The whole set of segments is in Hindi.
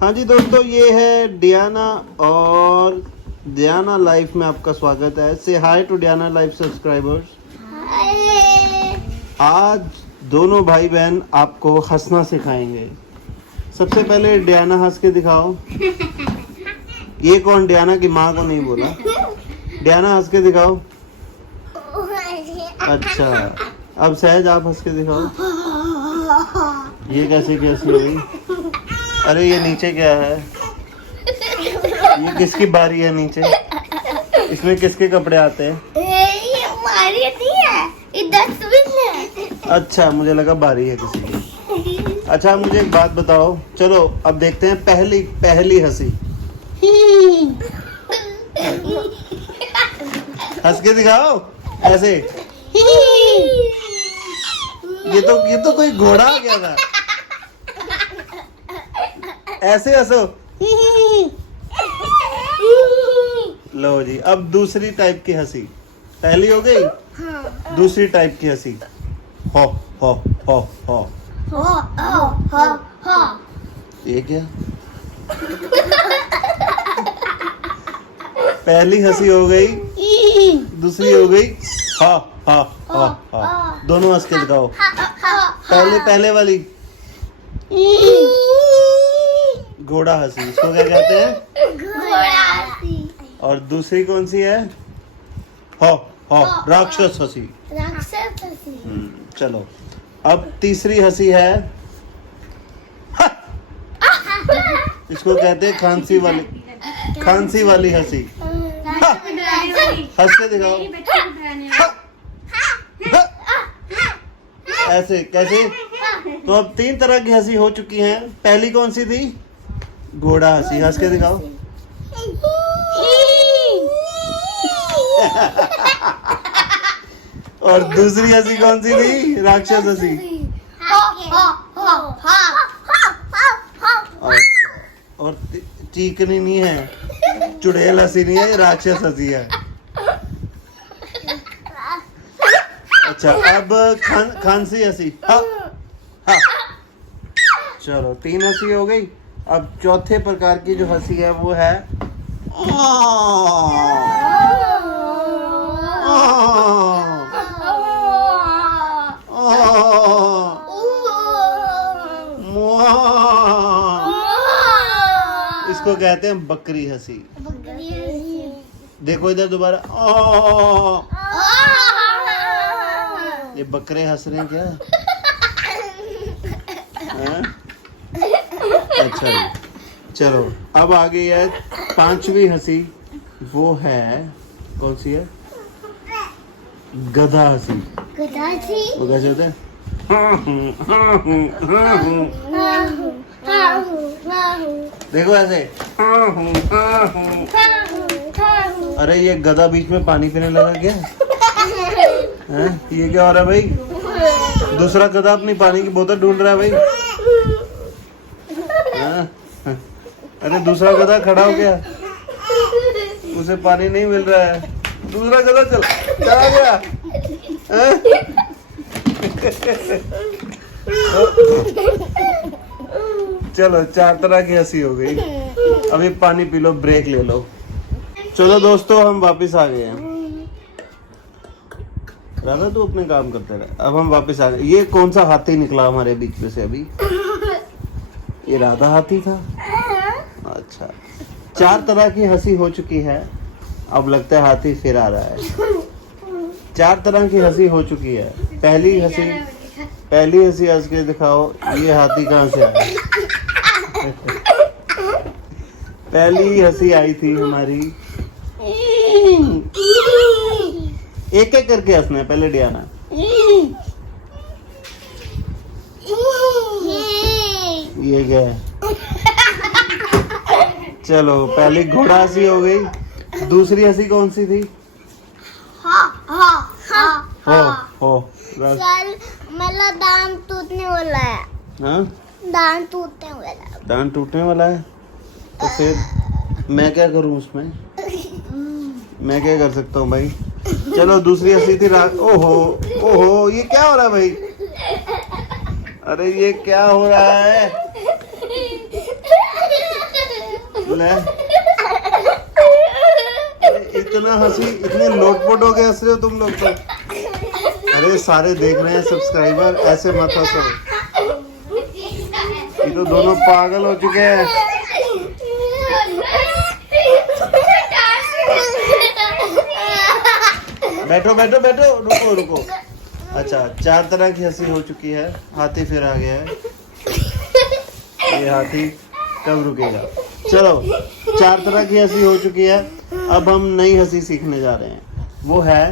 हाँ जी दोस्तों, ये है डियाना और डियाना लाइफ में आपका स्वागत है। से हाय टू डियाना लाइफ सब्सक्राइबर्स। आज दोनों भाई बहन आपको हंसना सिखाएंगे। सबसे पहले डियाना हंस के दिखाओ। ये कौन? डियाना की माँ को नहीं बोला। डियाना हंस के दिखाओ। अच्छा, अब सहज आप हंस के दिखाओ। ये कैसी हुई? अरे ये नीचे क्या है? ये किसकी बारी है नीचे? इसमें किसके कपड़े आते हैं? ये हमारी नहीं है, ये डस्टबिन है। अच्छा, मुझे लगा बारी है किसी की। अच्छा, मुझे एक बात बताओ। चलो अब देखते हैं पहली हंसी। हंस के दिखाओ ऐसे। ये तो कोई घोड़ा आ गया था। ऐसे हंसो। लो जी, अब दूसरी टाइप की हंसी। पहली हो गई, दूसरी टाइप की हंसी। हो हो हो हो। ये क्या? पहली हंसी हो गई, दूसरी हो गई हा हा हा हा। दोनों हंस के दिखाओ। पहले वाली घोड़ा हंसी, इसको क्या कहते हैं? घोड़ा हंसी। और दूसरी कौन सी है? हो हो, राक्षस हंसी। राक्षस हंसी। चलो, अब तीसरी हंसी है हा! इसको कहते हैं खांसी वाली हंसी। हंस के दिखाओ। ऐसे कैसे? तो अब 3 तरह की हंसी हो चुकी हैं। पहली कौन सी थी? घोड़ा हंसी। हंस के दिखाओ। और दूसरी हंसी कौन सी थी? राक्षस हंसी। और चीकनी नहीं है, चुड़ैल हंसी नहीं है, राक्षस हंसी है। अच्छा, अब खांसी हंसी। हाँ हाँ। चलो, 3 हंसी हो गई। अब चौथे प्रकार की जो हंसी है वो है इसको कहते हैं बकरी हंसी। देखो इधर दोबारा। ये बकरे हंस रहे हैं क्या? अच्छा, चलो अब आ गई है 5वीं हंसी। वो है कौन सी है? गधा हंसी। वो कैसे होता है? देखो ऐसे। अरे ये गधा बीच में पानी पीने लगा क्या? हैं? ये क्या हो रहा है भाई? दूसरा गधा अपनी पानी की बोतल ढूंढ रहा है भाई। अरे दूसरा गधा खड़ा हो गया, उसे पानी नहीं मिल रहा है। दूसरा गधा चला गया। चलो, 4 तरह की हंसी हो गई। अभी पानी पी लो, ब्रेक ले लो। चलो दोस्तों, हम वापस आ गए हैं। राधा तू अपने काम करते रहे। अब हम वापस आ गए। ये कौन सा हाथी निकला हमारे बीच में से अभी? ये राधा हाथी था। अच्छा, 4 तरह की हंसी हो चुकी है। अब लगता है हाथी फिर आ रहा है। 4 तरह की हंसी हो चुकी है। पहली हंसी हंस के दिखाओ। ये हाथी कहाँ से आया? पहली हंसी आई थी हमारी। एक एक करके हंसना है। पहले डियाना। ये क्या है? चलो, पहली घोड़ा हंसी हो गई। दूसरी हंसी कौन सी थी? हो चल, मेरा दांत टूटने वाला है। हाँ? दांत टूटने वाला है। दांत टूटने वाला है? तो फिर मैं क्या करूं उसमें? मैं क्या कर सकता हूँ भाई? चलो, दूसरी हंसी थी ओहो, ये क्या हो रहा है भाई? अरे ये क्या हो रहा है? पागल है? इतना हंसी, इतने लोटपोट हो के हंस रहे हो तुम लोग तो। अरे सारे देख रहे हैं सब्सक्राइबर, ऐसे मत हंसो। ये तो दोनों पागल हो चुके हैं। बैठो बैठो बैठो, रुको रुको। अच्छा, 4 तरह की हंसी हो चुकी है। हाथी फिर आ गया है। ये हाथी कब रुकेगा? चलो, 4 तरह की हंसी हो चुकी है। अब हम नई हंसी सीखने जा रहे हैं। वो है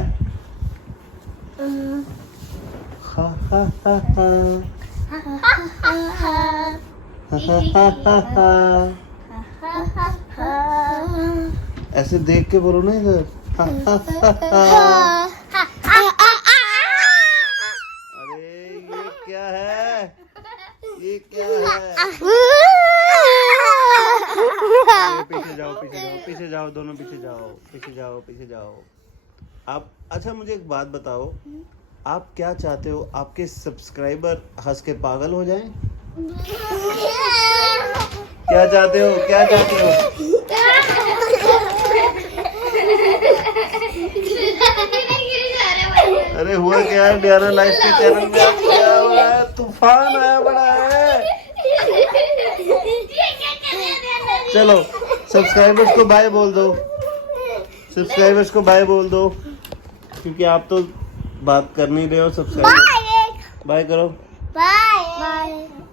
हा हा हा हा हा हा हा हा। ऐसे देख के बोलो ना इधर। हा हा हा हा। अरे ये क्या है? ये क्या है? अरे पीछे जाओ, पीछे जाओ, पीछे जाओ, दोनों पीछे जाओ, पीछे जाओ, पीछे जाओ। आप अच्छा मुझे एक बात बताओ, आप क्या चाहते हो? आपके सब्सक्राइबर हंस के पागल हो जाएं? क्या चाहते हो? क्या चाहते हो? अरे हुआ क्या है? डियाना लाइफ के चैनल में आज क्या हुआ है? तूफान आया बड़ा है। चलो सब्सक्राइबर्स को बाय बोल दो। सब्सक्राइबर्स को बाय बोल दो, क्योंकि आप तो बात कर नहीं रहे हो। सब्सक्राइबर बाय करो।